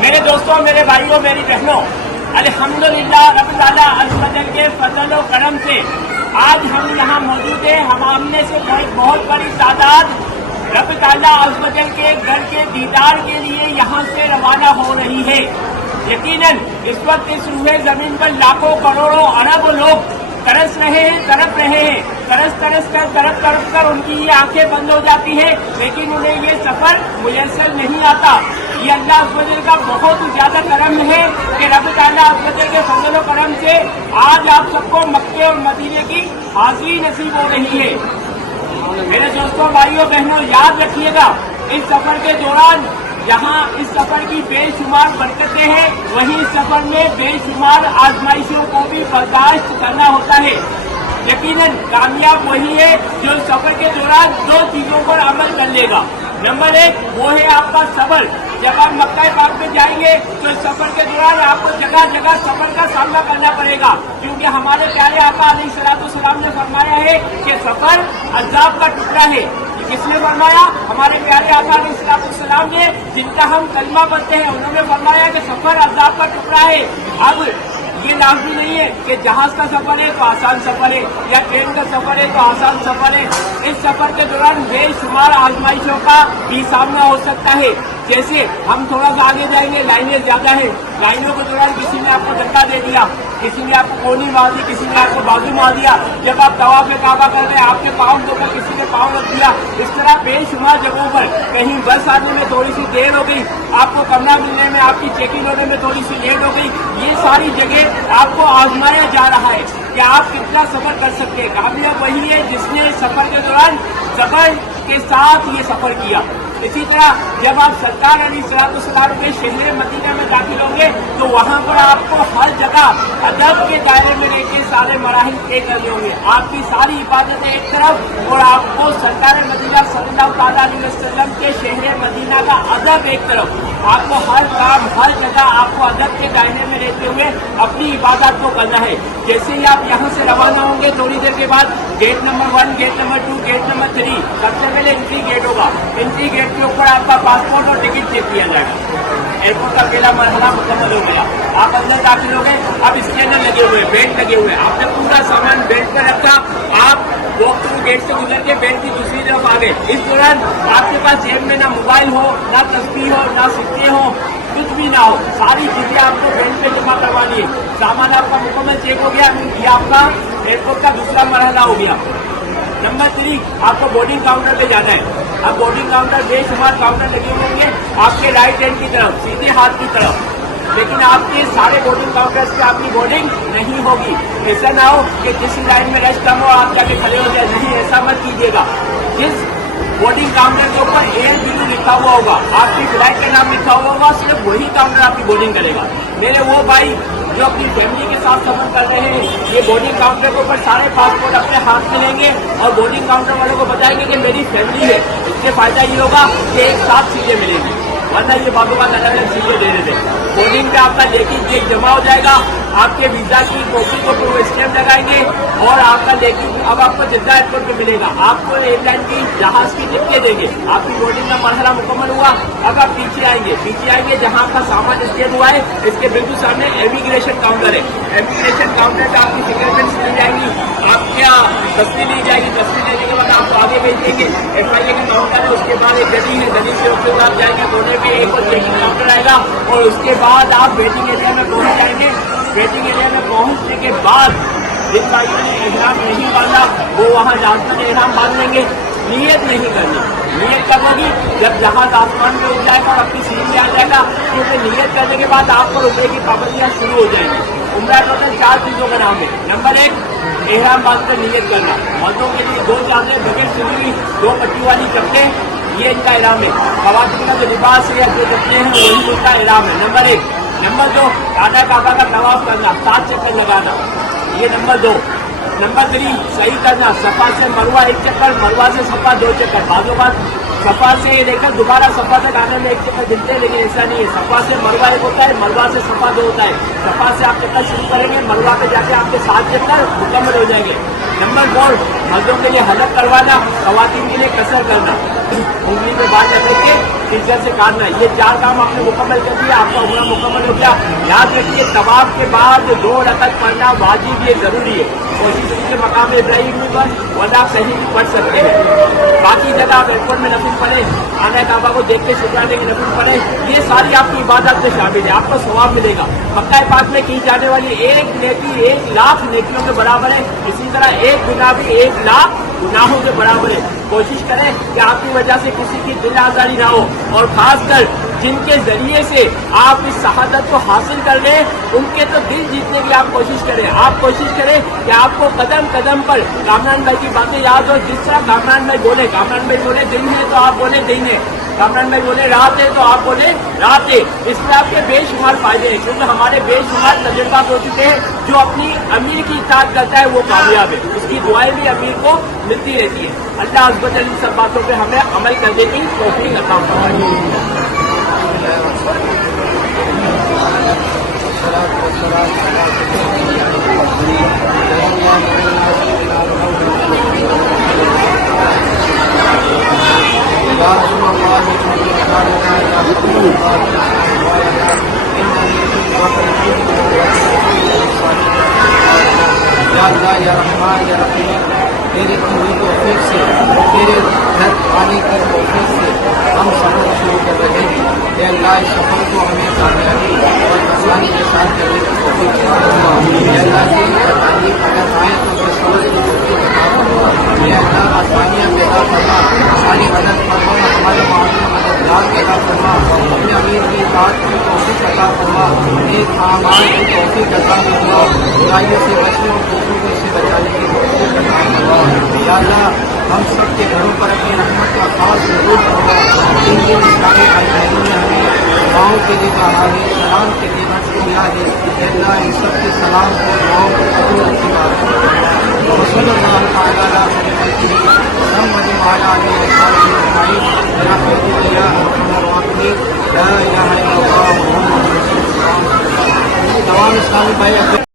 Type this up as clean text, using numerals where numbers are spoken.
میرے دوستوں، میرے بھائیوں، میری بہنوں، الحمدللہ رب العالمین کے فضل و کرم سے آج ہم یہاں موجود ہیں. ہم میں سے بہت بڑی تعداد رب تعالیٰ عز و جل کے گھر کے دیدار کے لیے یہاں سے روانہ ہو رہی ہے. یقیناً اس وقت اس روئے زمین پر لاکھوں کروڑوں ارب لوگ ترس رہے ہیں، تڑپ رہے ہیں. تڑپ کر ان کی یہ آنکھیں بند ہو جاتی ہیں، لیکن انہیں یہ سفر میسر نہیں آتا. یہ اللہ عز و جل کا بہت زیادہ کرم ہے کہ رب تعالیٰ عز و جل کے فضل و کرم سے آج آپ سب کو مکے اور مدینے کی حاضری نصیب ہو رہی ہے. میرے دوستوں، بھائیوں، بہنوں، یاد رکھیے گا اس سفر کے دوران جہاں اس سفر کی بے شمار برکتیں ہیں، وہیں اس سفر میں بے شمار آزمائشوں کو بھی برداشت کرنا ہوتا ہے. یقیناً کامیاب وہی ہے جو سفر کے دوران دو چیزوں پر عمل کر لے گا. نمبر ایک وہ ہے آپ کا صبر. جب آپ مکہ پاک میں جائیں گے تو اس سفر کے دوران آپ کو جگہ جگہ صبر کا سامنا کرنا پڑے گا، کیونکہ ہمارے پیارے آقا علیہ الصلوۃ والسلام نے فرمایا ہے کہ سفر عذاب کا ٹکڑا ہے. کس نے فرمایا؟ ہمارے پیارے آقا علیہ الصلوۃ والسلام نے، جن کا ہم کلمہ پڑھتے ہیں، انہوں نے فرمایا کہ سفر عذاب کا ٹکڑا ہے. اب یہ لازمی نہیں ہے کہ جہاز کا سفر ہے تو آسان سفر ہے یا ٹرین کا سفر ہے تو آسان سفر ہے. اس سفر کے دوران بے شمار آزمائشوں کا بھی سامنا ہو سکتا ہے. جیسے ہم تھوڑا سا آگے جائیں گے، لائنیں زیادہ ہیں، لائنوں کے دوران کسی نے آپ کو دھکا دے دیا، کسی نے آپ کو گولی مار دی، کسی نے آپ کو بازو مار دیا. جب آپ طواف کعبہ کر رہے ہیں، آپ کے پاؤں کے اوپر کسی نے پاؤں رکھ دیا. اس طرح بے شمار جگہوں پر کہیں بس آنے میں تھوڑی سی دیر ہو گئی، آپ کو کمرہ ملنے میں، آپ کی چیکنگ ہونے میں تھوڑی سی لیٹ ہو گئی. یہ ساری جگہ آپ کو آزمایا جا رہا ہے کہ آپ کتنا سفر کر سکتے ہیں. کامیاب وہی ہے جس نے سفر کے دوران صبر کے ساتھ یہ سفر کیا. اسی طرح جب آپ سرکار علیہ الصلوۃ والسلام کے شہر مدینہ میں داخل ہوں گے تو وہاں پر آپ کو ہر جگہ ادب کے دائرے میں رہ کے سارے مراحل طے کرنے ہوں گے. آپ کی ساری عبادتیں ایک طرف اور آپ کو سرکار مدینہ صلی اللہ تعالیٰ علیہ وسلم کے شہر مدینہ کا ادب ایک طرف. آپ کو ہر کام، ہر جگہ آپ کو ادب کے دائرے میں رہتے ہوئے اپنی عبادت کو کرنا ہے. جیسے ہی آپ یہاں سے روانہ ہوں گے تھوڑی دیر کے بعد gate number 1، gate number 2، gate number 3، سب سے پہلے انٹری گیٹ ہوگا. انٹری گیٹ کے اوپر آپ کا پاسپورٹ اور ٹکٹ چیک کیا جائے گا. ایئرپورٹ کا پہلا مرحلہ مکمل ہو گیا. آپ اندر داخل ہو گئے. اب اسکینر لگے ہوئے، بیلٹ لگے ہوئے، آپ نے پورا سامان بیلٹ پہ رکھا. آپ واک تھرو گیٹ سے گزر کے بیلٹ کی دوسری طرف آ گئے. اس دوران آپ کے پاس جیب میں نہ موبائل ہو، نہ تصویر ہو، نہ سکے ہو، کچھ بھی نہ ہو. ساری چیزیں آپ کو بیلٹ پہ جمع کروانی ہے. سامان آپ کا مکمل چیک ہو گیا. یہ آپ کا ایئرپورٹ کا دوسرا مرحلہ ہو گیا. نمبر 3، آپ کو بورڈنگ کاؤنٹر پہ جانا ہے. اب بورڈنگ کاؤنٹر بے شمار کاؤنٹر لگے ہوں گے آپ کے رائٹ ہینڈ کی طرف، سیدھے ہاتھ کی طرف. لیکن آپ کے سارے بورڈنگ کاؤنٹر سے آپ کی بورڈنگ نہیں ہوگی. ایسا نہ ہو کہ جس لائن میں رش کم ہو آپ جا کے کھڑے ہو جائے. نہیں، ایسا مت کیجیے گا. جس بورڈنگ کاؤنٹر کے اوپر AL0 لکھا ہوا ہوگا، آپ کی فلائٹ کا نام لکھا ہوا ہوگا، صرف وہی کاؤنٹر آپ کی بورڈنگ کرے گا. میرے وہ بھائی جو اپنی فیملی کے ساتھ سفر کر رہے ہیں، یہ بورڈنگ کاؤنٹر کے اوپر سارے پاسپورٹ اپنے ہاتھ میں لیں گے اور بورڈنگ کاؤنٹر والوں کو بتائیں گے کہ میری فیملی ہے. اس سے فائدہ یہ ہوگا کہ ایک ساتھ سیٹیں ملیں گی، ورنہ یہ باتوں کا الگ الگ چیزیں دے رہے تھے. بورڈنگ پہ آپ کا لیکن چیک جمع ہو جائے گا. آپ کے ویزا کی کاپی کو پھر وہ اسٹیمپ لگائیں گے اور آپ کا لیکن اب آپ کو جدہ ایئرپورٹ پہ ملے گا. آپ کو ایئر لائن کی جہاز کی ٹکٹیں دیں گے. آپ کی بورڈنگ کا مرحلہ مکمل ہوا. اب آپ پیچھے آئیں گے جہاں آپ کا سامان اسکین ہوا ہے. اس کے بالکل سامنے امیگریشن کاؤنٹر ہے. امیگریشن کاؤنٹر پہ آپ کی سگریچرس لی جائیں گی، آپ کیا تصویر لی جائے گی. تصویر لینے کے بعد آپ کو آگے بھیج دیں گے. FIA کی کاؤنٹر ہے. اس کے بعد ایک گلی ہے، گلی سے اس کے بعد جائیں گے کونے پہ ایک اور چیکنگ کاؤنٹر آئے گا اور اس کے بعد آپ ویٹنگ ایریا میں پہنچ جائیں گے. ویٹنگ ایریا میں پہنچنے کے بعد جن بھائیوں نے احرام نہیں باندھا وہ وہاں جہاز میں احرام باندھ لیں گے. نیت نہیں کرنی. نیت کب ہوگی؟ جب جہاز آسمان میں اٹھ جائے گا اور اپنی سیڑھی میں آ جائے گا، کیونکہ نیت کرنے کے بعد آپ پر عمرے کی پابندیاں شروع ہو جائیں گی. عمرہ ٹوٹل 4 چیزوں کا نام ہے. نمبر 1، احرام باندھ کر نیت کرنا. مردوں کے لیے 2 چادریں بغیر سلی 2 پٹی والی چپٹیں، یہ ان کا احرام ہے. خواتین کا جو لباس ہے یا جو کپڑے ہیں وہی ان کا احرام ہے. نمبر 1. نمبر 2، کعبہ کا طواف کرنا، 7 چکر لگانا، یہ نمبر 2. نمبر 3، صحیح کرنا، صفا سے مروہ 1 چکر، مروہ سے صفا 2 چکر. بعضوں بات صفا سے لے کر دوبارہ صفا تک آنے میں 1 چکر ملتے ہیں، لیکن ایسا نہیں ہے. صفا سے مروہ 1 ہوتا ہے، مروہ سے صفا 2 ہوتا ہے. صفا سے آپ چکر شروع کریں گے، مروہ پہ جا کے آپ کے 7 چکر مکمل ہو جائیں گے. نمبر 4، مردوں کے لیے حلق کروانا، خواتین کے لیے قصر کرنا. انگلی میں بال رکھ کے ٹیچر سے کاٹنا. یہ 4 کام آپ نے مکمل کر دیا, آپ کا عمرہ مکمل ہو گیا. یاد رکھیے طواف کے بعد 2 رکعت پڑھنا واجب ہے, ضروری ہے. کوشش کیجیے مقام ابراہیم پر, ورنہ آپ کہیں بھی پڑھ سکتے ہیں. باقی جگہ آپ ایئرپورٹ میں نفل پڑھیں, خانہ کعبہ کو دیکھ کے شکرانے کی نفل پڑھیں, یہ ساری آپ کی عبادت میں شامل ہے, آپ کو ثواب ملے گا. مکہ پاک میں کی جانے والی ایک نیکی 1 لاکھ نیکیوں کے برابر ہے. اسی طرح ایک گناہ بھی 1 لاکھ گناہوں کے برابر ہے. کوشش کریں کہ آپ کی وجہ سے کسی کی دل آزاری نہ ہو, اور خاص کر جن کے ذریعے سے آپ اس شہادت کو حاصل کر لیں ان کے تو دل جیتنے کی آپ کوشش کریں. آپ کوشش کریں کہ آپ کو قدم قدم پر کامران بھائی کی باتیں یاد ہو. جس طرح کامران بھائی بولے, کامران بھائی بولے دن ہے تو آپ بولے دن ہے, کامران بھائی بولے رات ہے تو آپ بولے رات ہے. اس میں آپ کے بے شمار فائدے ہیں, کیونکہ ہمارے بے شمار تجربات ہو چکے ہیں. جو اپنی امیر کی اطاعت کرتا ہے وہ کامیاب ہے, اس کی دعائیں بھی امیر کو ملتی رہتی ہے. اللہ عز و جل ان سب باتوں پہ ہمیں عمل کرنے کی توفیق عطا فرمائے. یا اللہ یا رحمان یا رحیم, تیرے کی توفیق سے, تیرے گھر آنے کی توفیق سے ہم سفر شروع کر رہے ہیں. اے اللہ اس سفر کو ہمیں کامیابی اور آسانی کے ساتھ کرنے کی توفیق عطا فرما. اے اللہ تیری تعلیم اگر آئے تو اسے سمجھ کی توفیق عطا فرما. اے اللہ آسانیاں پیدا فرما, ہماری مدد فرما, ہمارے معاملے میں مددگار پیدا فرما. اپنے امیر کی اطاعت کی توفیق عطا فرما, نیک اعمال کی توفیق عطا فرما, برائیوں سے بچنے اور دوسروں سے بچانے کی توفیق عطا فرما. یا اللہ ہم سب کے گھروں پر اپنی رحمت کا خاص ضرور فرما. جن جن اسلامی بھائی بہنوں نے ہمیں دعاؤں کے لیے کہا ہے, سلام کے لیے حج کیا ہے, اے اللہ ان سب کے سلام کو دعاؤں کو قبول کی بات کرنا. صلی اللہ تعالیٰ علیہ محمد وعلی آلہ وصحبہ اجمعین برحمتک یا ارحم الراحمین. لا الہ الا اللہ محمد رسول اللہ. تمام اسلامی بھائی